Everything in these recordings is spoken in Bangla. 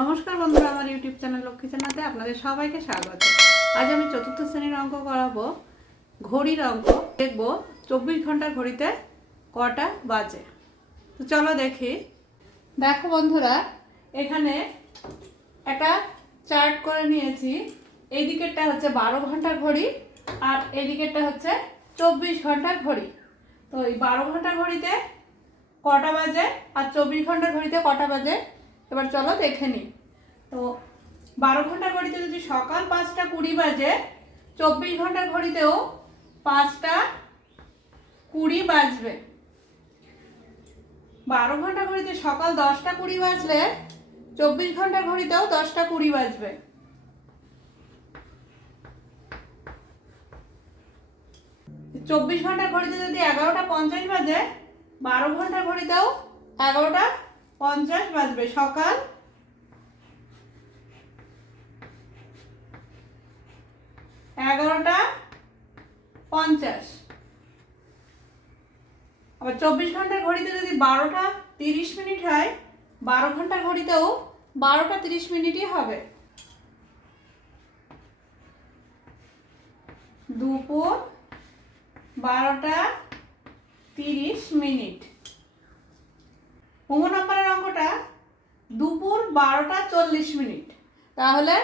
নমস্কার বন্ধুরা, আমার ইউটিউব চ্যানেল লক্ষ্মী চ্যানেলে আপনাদের সবাইকে স্বাগত। আজ আমি চতুর্থ শ্রেণির অঙ্ক করাবো, ঘড়ির অঙ্ক। দেখব চব্বিশ ঘণ্টার ঘড়িতে কটা বাজে। তো চলো দেখি। দেখো বন্ধুরা, এখানে একটা চার্ট করে নিয়েছি। এই দিকেরটা হচ্ছে বারো ঘণ্টার ঘড়ি আর এই দিকেরটা হচ্ছে চব্বিশ ঘণ্টার ঘড়ি। তো এই বারো ঘণ্টার ঘড়িতে কটা বাজে আর চব্বিশ ঘণ্টার ঘড়িতে কটা বাজে? এবার চলো দেখে নিই। তো বারো ঘণ্টার ঘড়িতে যদি সকাল পাঁচটা কুড়ি বাজে, চব্বিশ ঘণ্টার ঘড়িতেও পাঁচটা কুড়ি বাজবে। বারো ঘণ্টা ঘড়িতে সকাল দশটা কুড়ি বাজলে, চব্বিশ ঘণ্টার ঘড়িতেও দশটা কুড়ি বাজবে। চব্বিশ ঘণ্টার ঘড়িতে যদি এগারোটা পঞ্চাশ বাজে, বারো ঘণ্টার ঘড়িতেও এগারোটা পঞ্চাশ বাজবে, সকাল। এগারোটা পঞ্চাশ। আবার চব্বিশ ঘণ্টার ঘড়িতে যদি বারোটা তিরিশ মিনিট হয়, বারো ঘণ্টার ঘড়িতেও বারোটা তিরিশ মিনিটই হবে। দুপুর বারোটা তিরিশ মিনিট। অঙ্কটা দুপুর বারোটা চল্লিশ মিনিট। তাহলে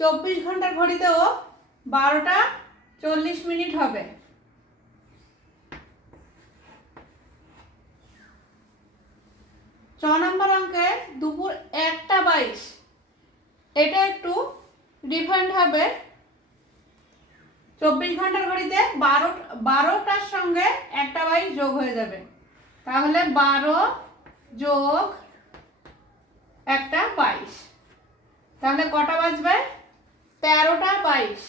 চব্বিশ ঘণ্টার ঘড়িতেও বারোটা চল্লিশ মিনিট হবে। ছ নম্বর অঙ্কে দুপুর একটা বাইশ। এটা একটু ডিফারেন্ট হবে। চব্বিশ ঘণ্টার ঘড়িতে বারো, বারোটার সঙ্গে একটা বাইশ যোগ হয়ে যাবে। তাহলে বারো যোগ একটা বাইশ। তাহলে কটা বাজবে? তেরোটা বাইশ।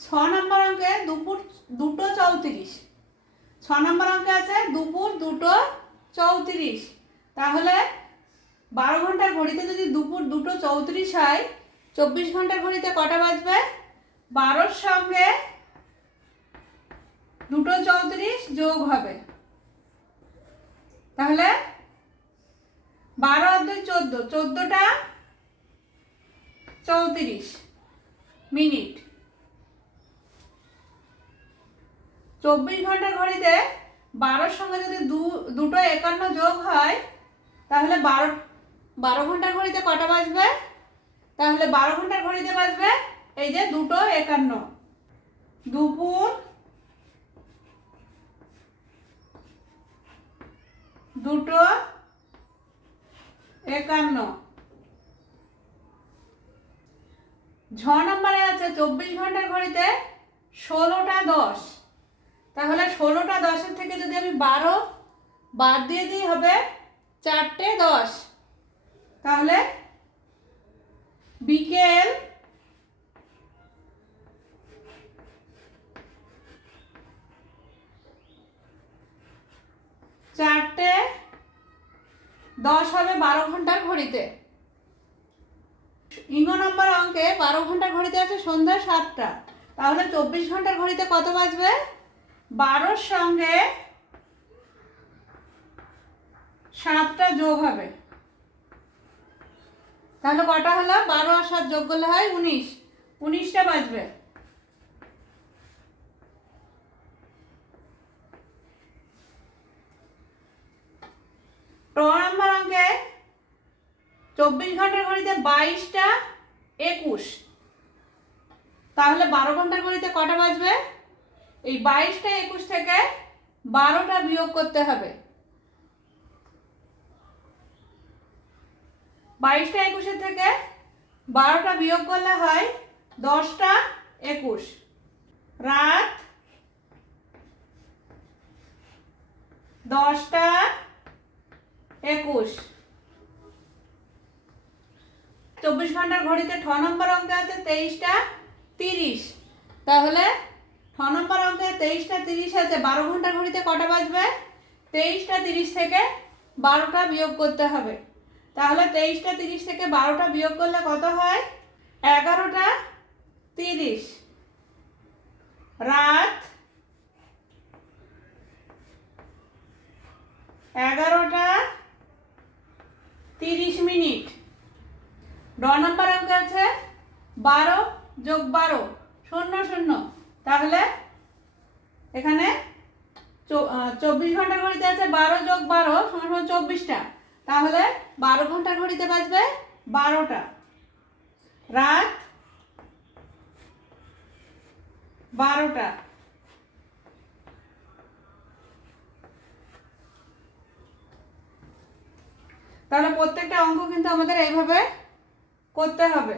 ছ নম্বর অঙ্কে দুপুর দুটো চৌত্রিশ। ছ নম্বর অঙ্কে আছে দুপুর দুটো চৌত্রিশ। তাহলে বারো ঘণ্টার ঘড়িতে যদি দুপুর দুটো চৌত্রিশ হয়, চব্বিশ ঘণ্টার ঘড়িতে কটা বাজবে? বারোর সঙ্গে দুটো চৌত্রিশ যোগ হবে। তাহলে বারো আর দুই চোদ্দ, চোদ্দোটা চৌত্রিশ মিনিট। চব্বিশ ঘণ্টার ঘড়িতে বারোর সঙ্গে যদি দুটো একান্ন যোগ হয়, তাহলে বারো বারো ঘণ্টার ঘড়িতে কটা বাজবে? তাহলে বারো ঘণ্টার ঘড়িতে বাজবে এই যে দুটো একান্ন। দুপুর দুটো একান্ন। ঝ নম্বরে আছে চব্বিশ ঘণ্টার ঘড়িতে ষোলোটা দশ। তাহলে ষোলোটা দশের থেকে যদি আমি বারো বাদ দিয়ে দিই হবে চারটে দশ। তাহলে বিকেল দশ হবে বারো ঘণ্টার ঘড়িতে। ইঙ্গ নম্বর অঙ্কে বারো ঘণ্টার ঘড়িতে আছে সন্ধ্যা সাতটা। তাহলে চব্বিশ ঘণ্টার ঘড়িতে কত বাজবে? বারোর সঙ্গে সাতটা যোগ হবে। তাহলে কটা হলো? বারো আর সাত যোগ করলে হয় উনিশ। উনিশটা বাজবে। ট চব্বিশ ঘণ্টার ঘড়িতে বাইশটা একুশ। তাহলে বারো ঘণ্টার ঘড়িতে কটা বাজবে? এই বাইশটা একুশ থেকে বারোটা বিয়োগ করতে হবে। বাইশটা একুশের থেকে বারোটা বিয়োগ করলে হয় দশটা একুশ। রাত দশটা একুশ। চব্বিশ ঘণ্টার ঘড়িতে ঠ নম্বর অঙ্কে আছে তেইশটা তিরিশ। তাহলে ছ নম্বর অঙ্কে তেইশটা তিরিশ আছে, বারো ঘণ্টার ঘড়িতে কটা বাজবে? তেইশটা তিরিশ থেকে বারোটা বিয়োগ করতে হবে। তাহলে তেইশটা তিরিশ থেকে বারোটা বিয়োগ করলে কত হয়? এগারোটা তিরিশ। রাত এগারোটা তিরিশ মিনিট ড নাম্বার অঙ্ক আছে বারো যোগ বারো, শূন্য শূন্য। তাহলে এখানে চব্বিশ ঘণ্টার ঘড়িতে আছে বারো যোগ বারো, সমান সমান চব্বিশটা। তাহলে বারো ঘণ্টার ঘড়িতে বাজবে বারোটা। রাত বারোটা। তাহলে প্রত্যেকটা অঙ্ক কিন্তু আমাদের এইভাবে করতে হবে।